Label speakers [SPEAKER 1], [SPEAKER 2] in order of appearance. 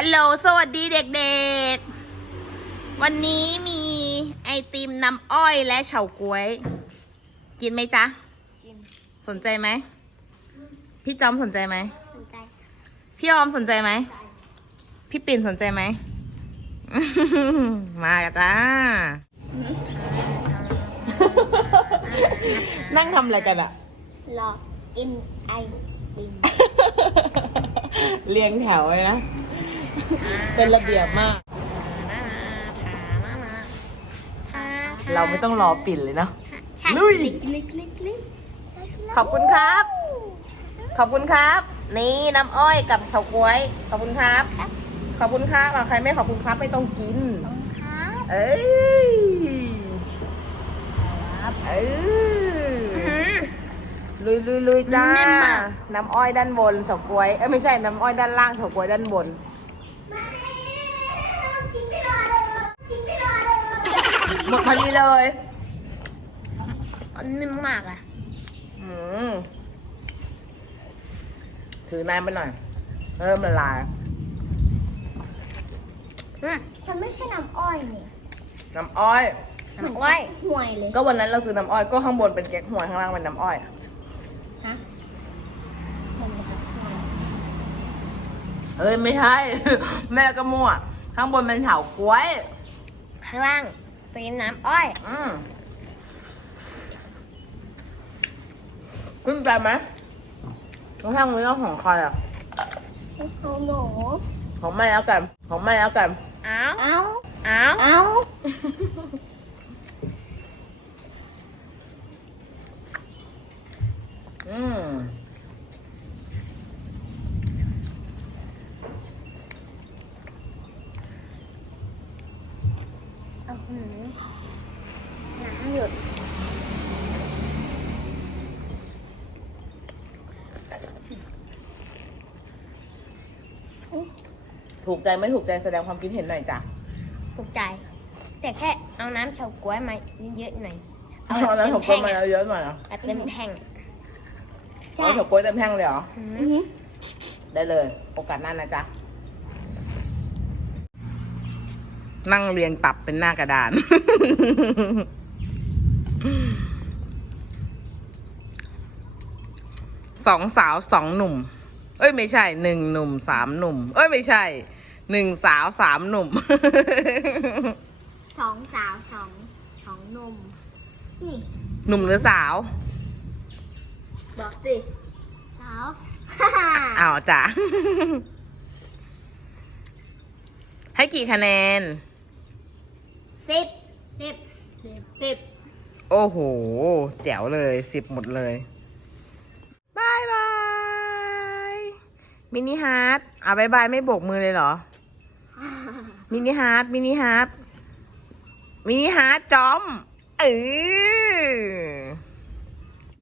[SPEAKER 1] ฮัลโหล สวัสดีเด็กๆ วันนี้มีไอติมน้ำอ้อยและเฉาก๊วย กินไหมจ๊ะ
[SPEAKER 2] กิน
[SPEAKER 1] สนใจไหม พี่จอมสนใจไหม
[SPEAKER 2] สนใจ
[SPEAKER 1] พี่ออมสนใจไหม
[SPEAKER 2] ใจ
[SPEAKER 1] พี่ปิ่นสนใจไหม มากันจ้า นั่งทำอะไรกันอะ
[SPEAKER 2] รอกินไอติม
[SPEAKER 1] เรียงแถวเลยนะ เป็นระเบียบมาก เราไม่ต้องรอปิ่นเลยเนาะลุย ขอบคุณครับ ขอบคุณครับ นี่น้ำอ้อยกับเฉาก๊วย ขอบคุณครับ ขอบคุณครับอะใครไม่ขอบคุณครับไม่ต้องกิน เอ้ยเอ้ยลุยลุยลุยจ้า
[SPEAKER 2] น้ำ
[SPEAKER 1] อ้อยด้านบนเฉาก๊วย เอ้ยไม่ใช่น้ำอ้อยด้านล่างเฉาก๊วยด้านบน หมดพอดีเลย
[SPEAKER 2] นิ่มมากอะ
[SPEAKER 1] อืมถือนายไปหน่อย เริ่มละลาย
[SPEAKER 2] มันไม่ใช่น้ำอ้อยนี่
[SPEAKER 1] น้ำอ้อย
[SPEAKER 2] น้ำอ้อยห่วยเลย
[SPEAKER 1] ก็วันนั้นเราซื้อน้ำอ้อยก็ข้างบนเป็นแก๊กหวยข้างล่างเป็นน้ำอ้อย
[SPEAKER 2] ฮะ
[SPEAKER 1] เอ้ยไม่ใช่ แม่ก็มั่ว ข้างบนเป็นเฉาก๊วย
[SPEAKER 2] ข้างล่างเป็นน้ำอ้อย
[SPEAKER 1] อืมขึ้นใจไหมรสชาตินี้ก็ของใครอะ
[SPEAKER 2] ของหนู
[SPEAKER 1] ของแม่แล้วกัน ของแม่แล้วกัน
[SPEAKER 2] อ้าวอ้าวอ้าวอ้าว
[SPEAKER 1] อืม
[SPEAKER 2] เอาหือ น้ำหยุด
[SPEAKER 1] ถูกใจไม่ถูกใจแสดงความคิดเห็นหน่อยจ้ะ
[SPEAKER 2] ถูกใจ แต่แค่เอาน้ำเฉาก๊วยมาเยอะๆหน่อย
[SPEAKER 1] เอาแล้วเฉาก๊วยมาเยอะๆหน่อยเหรอ
[SPEAKER 2] แบบเต็มแท่ง
[SPEAKER 1] เอาเฉาก๊วยเต็มแท่งเลยเหรอ
[SPEAKER 2] อืม
[SPEAKER 1] ได้เลย โอกาสหน้านะจ๊ะ นั่งเรียงตับเป็นหน้ากระดาน สองสาวสองหนุ่ม เอ้ยไม่ใช่หนึ่งหนุ่มสามหนุ่ม เอ้ยไม่ใช่หนึ่งสาวสามหนุ่ม
[SPEAKER 2] สองสาวสองสองหนุ่มนี่
[SPEAKER 1] หนุ่มหรือสาว
[SPEAKER 2] บอกสิสาว
[SPEAKER 1] อ้าวจ้ะ ให้กี่คะแนน
[SPEAKER 2] สิบ สิบสิบสิบ
[SPEAKER 1] โอ้โห แจ๋วเลยสิบหมดเลยบายบายมินิฮาร์ดอะบายบายไม่โบกมือเลยเหรอ มินิฮาร์ดมินิฮาร์ดมินิฮาร์ดจอมเออ